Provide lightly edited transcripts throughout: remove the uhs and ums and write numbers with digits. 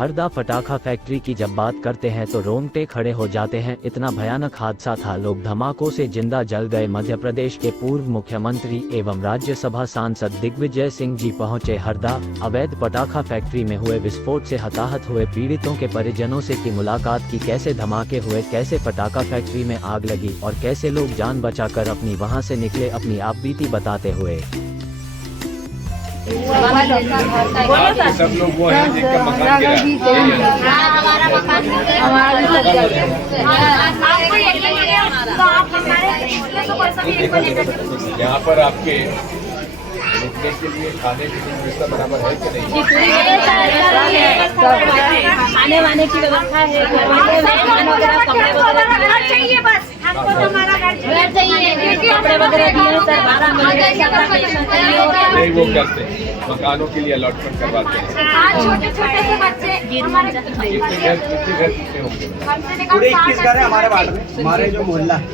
हरदा पटाखा फैक्ट्री की जब बात करते हैं तो रोंगटे खड़े हो जाते हैं। इतना भयानक हादसा था, लोग धमाकों से जिंदा जल गए। मध्य प्रदेश के पूर्व मुख्यमंत्री एवं राज्यसभा सांसद दिग्विजय सिंह जी पहुंचे हरदा। अवैध पटाखा फैक्ट्री में हुए विस्फोट से हताहत हुए पीड़ितों के परिजनों से की मुलाकात की। कैसे धमाके हुए, कैसे पटाखा फैक्ट्री में आग लगी और कैसे लोग जान बचाकर अपनी वहां से निकले, अपनी आप बीती बताते हुए। सब लोग वो हैं जिनका मकान गिरा। हमारा मकान यहाँ पर आपके रुकने के लिए, खाने के लिए व्यवस्था बराबर है कि नहीं? खाने वाने की व्यवस्था है, कपड़े वगैरह चाहिए, बस हमको हमारा घर चाहिए, कपड़े वगैरह दिए सर, 12 नहीं वो करते हैं, मकानों के लिए अलॉटमेंट करवाते हैं। छोटे छोटे से बच्चे कितने घर कितने होंगे? पूरे 21 घर है हमारे वार्ड में, हमारे जो मोहल्ला है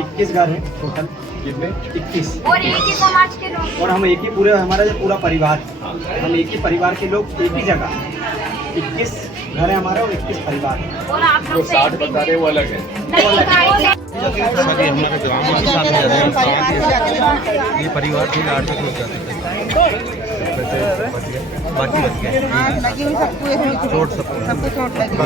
21 घर है टोटल। कितने? 21। और एक ही समाज के लोग, और हम एक ही पूरे, हमारा जो पूरा परिवार, हम एक ही परिवार के लोग एक ही जगह। 21 घर है हमारे और 21 परिवार है। और आप जो 60 बता रहे वो अलग है। ये परिवार के 8 तक लोग जाते थे, बाकी बच गए। लगी हुई सबको चोट लगी,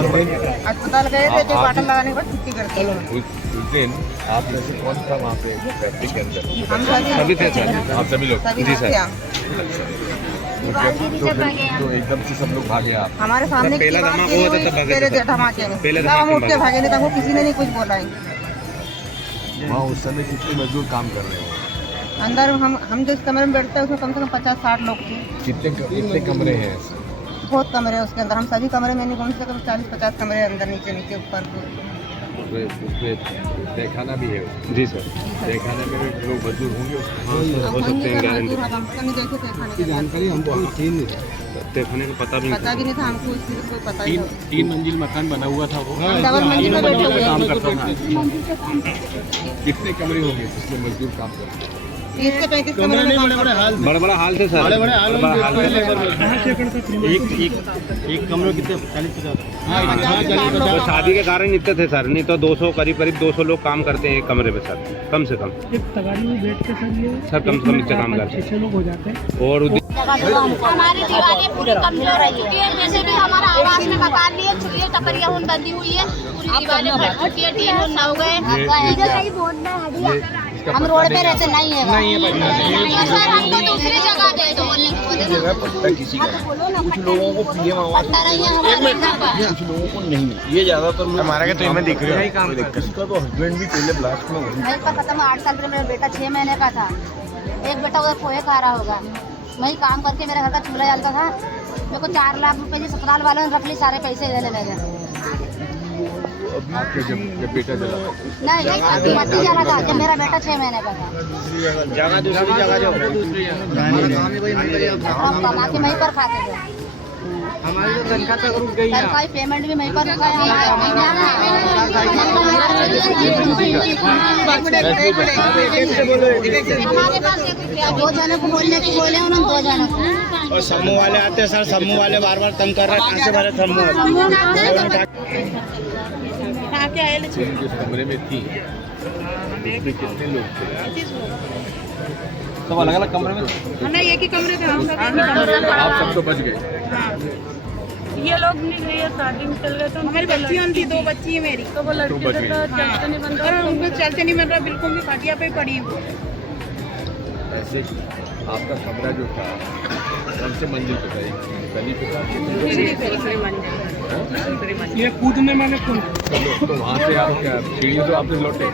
अस्पताल गए थे तो बाटल लगाने के बाद छुट्टी करते हैं। उस दिन आप में से कौन था वहाँ पे फैक्ट्री के अंदर? हम सभी थे सर, आप सभी लोग? सभी जी सर। तो एकदम से सब लोग भागे आप? हमारे सामने पहला धमाका हुआ था तब भागे पहले थे। धमाके में पहले तब हम उठ के भागे नहीं, तब वो किसी ने नहीं कुछ बोला है। वहाँ उस समय कितने मजदूर काम कर रहे हो? अंदर हम जिस कमरे में बैठते हैं उसमें कम से कम 50-60 लोग थे। कितने कमरे हैं? बहुत कमरे हैं उसके अंदर, हम सभी कमरे में नहीं, कम से कम 40-50 कमरे अंदर, नीचे ऊपर। उसमें तहखाना भी है? जी सर। तहखाने में भी लोग मजदूर होंगे? हो सकते हैं, गारंटी जानकारी हमको तहखाने का पता भी पता भी नहीं था हमको, इसकी कोई पता ही नहीं। 3 मंजिल मकान बना हुआ था, वो डबल मंजिल में बैठे हुए काम हैं। करता था। कितने कमरे होंगे जिसमें मजदूर काम करते हैं? 30-35 कमरे में काम करते हैं। बड़ा बड़ा हाल थे सर, बड़ा हाल एक कमरे कितने 40-50 शादी के कारण इतने थे सर, नहीं तो 200 करीब 200 लोग काम करते हैं एक कमरे में सर, कम से कम। तगारी में बैठ के सर कम से कम इतना काम करते 6 लोग हो जाते हैं। हैं। और हमारी दीवारें पूरी कमजोर हो चुकी है। जैसे भी हमारा आवास में मकान लिए छुट्टी टपरिया हुन बंदी हुई है, पूरी दीवारें फट चुकी है, टीन हुन ना हो गए। हम रोड पे रहते नहीं है सर, हमको दूसरी जगह दे दो। किसी का कुछ लोगों को पीएम आवास, कुछ लोगों को नहीं। ये ज्यादातर हमारा क्या तो दिख रहा है काम दिक्कत। इसका तो हस्बैंड भी पहले ब्लास्ट में नहीं पर खत्म। 8 साल पहले मेरा बेटा 6 महीने का था, एक बेटा उधर पोहे खा रहा होगा। वही काम करके मेरे घर का चूल्हा जलता था। मेरे को 4 लाख रुपए जी अस्पताल वालों ने रख ली, सारे पैसे लेने लगे। आपके जब बेटा जला नहीं मट्टी जला था जब मेरा बेटा 6 महीने का था। जगह दूसरी जगह जो हम कमा के वहीं पर खाते थे। हमारी तो तनख्वाह तक रुक गई है। सरकारी पेमेंट भी वहीं पर रुका है। हमारे पास 2 जनों को बोलने की बोले उन्होंने 2 जनों को। और समूह वाले आते हैं सर, समूह वाले बार बार तंग कर रहे हैं, कहाँ से भरे समूह। जिस कमरे में थी उसमें कितने लोग थे? सब अलग अलग कमरे में नहीं, एक ही कमरे थे हम सब। आप सब तो बच गए। ये लोग निकले शादी में चल गए तो हमारी बच्चियाँ थी, 2 बच्ची है मेरी, तो वो लड़की बच तो गई। चलते नहीं बन और उनको चलते नहीं मिल रहा, बिल्कुल भी खटिया पे पड़ी है। ऐसे आपका कमरा जो था कौन से मंजिल पे था? गली पे था? ये कूदने मैंने कूद। तो वहाँ से आप क्या सीढ़ियों से आपने लौटे?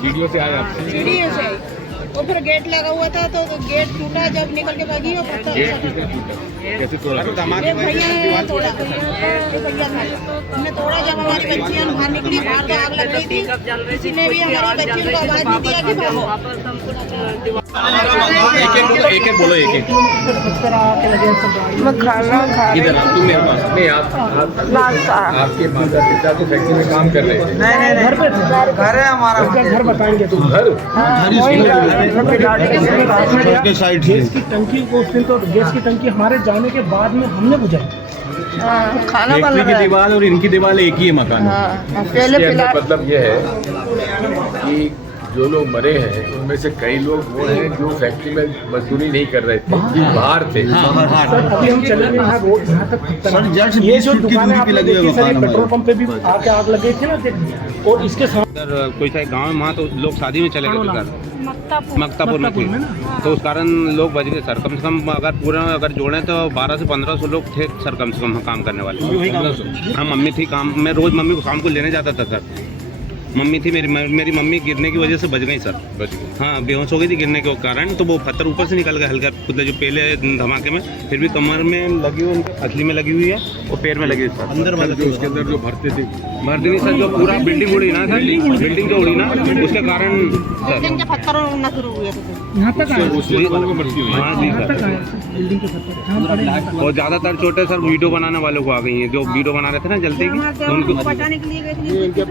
सीढ़ियों से आए आप? सीढ़ियों से वो फिर गेट लगा हुआ था तो गेट टूटा, जब निकल के भागी वो पत्थर गेट किसने टूटा? कैसे तोड़ा? ये भैया ने तोड़ा, ये भैया हमने तोड़ा। जब हमारी बच्चियाँ बाहर निकली, बाहर तो आग लग रही थी, किसी ने भी हमारी बच्चियों को आवाज नहीं दिया कि भागो। एक बोलो एक मैं खाना खा रही इधर तुम मेरे पास नहीं। आपके माता पिता तो फैक्ट्री में काम कर रहे थे? नहीं, घर पे घर है हमारा। घर बताएंगे तुम। घर गैस की टंकी को, उस दिन तो गैस की टंकी हमारे जाने के बाद में हमने बुझाई। खाना बन फैक्ट्री की रहा है। दीवार और इनकी दीवार एक ही है मकान में। हाँ, पहले इसके अंदर फिलहाल मतलब ये है कि जो लोग मरे हैं उनमें से कई लोग वो हैं जो फैक्ट्री में मजदूरी नहीं कर रहे थे, बाहर थे। अभी हम चले गए यहाँ रोड यहाँ तक सर, जस्ट ये जो 20 फुट की दुकान है दूरी पे आपने लगे हुए देखी सर, ये मकान पेट्रोल हमारे। पंप पे भी आके आग लग गई थी ना, और इसके साथ अगर कोई सा गांव में वहाँ तो लोग शादी में चले गए थे सर, मक्तापुर में थे, तो उस कारण लोग बच गए सर। कम से कम अगर पूरा अगर जोड़ें तो 1200 से 1500 लोग थे सर, कम से कम काम करने वाले। हाँ, मम्मी थी काम, मैं रोज मम्मी को शाम को लेने जाता था सर। मम्मी थी मेरी मम्मी गिरने की वजह से बच गई सर, बच गई। हाँ, बेहोश हो गई थी गिरने के कारण, तो वो पत्थर ऊपर से निकल गया हल्का, खुद जो पहले धमाके में, फिर भी कमर में लगी हुई, असली में लगी हुई है और पैर में लगी हुई सर। अंदर वाले जो उसके अंदर जो भरती नहीं सर, जो पूरा बिल्डिंग उड़ी ना सर, बिल्डिंग जो उड़ी ना उसके कारण सर, बिल्डिंग के पत्थर उड़ना शुरू हुए थे। यहाँ तक आए, हाँ जी यहाँ तक सर। आए बिल्डिंग के पत्थर यहाँ पड़े हैं। और ज्यादातर छोटे सर वीडियो बनाने वालों को आ गई हैं, जो वीडियो बना रहे थे ना जलते की, उनको बचाने के लिए गए थे।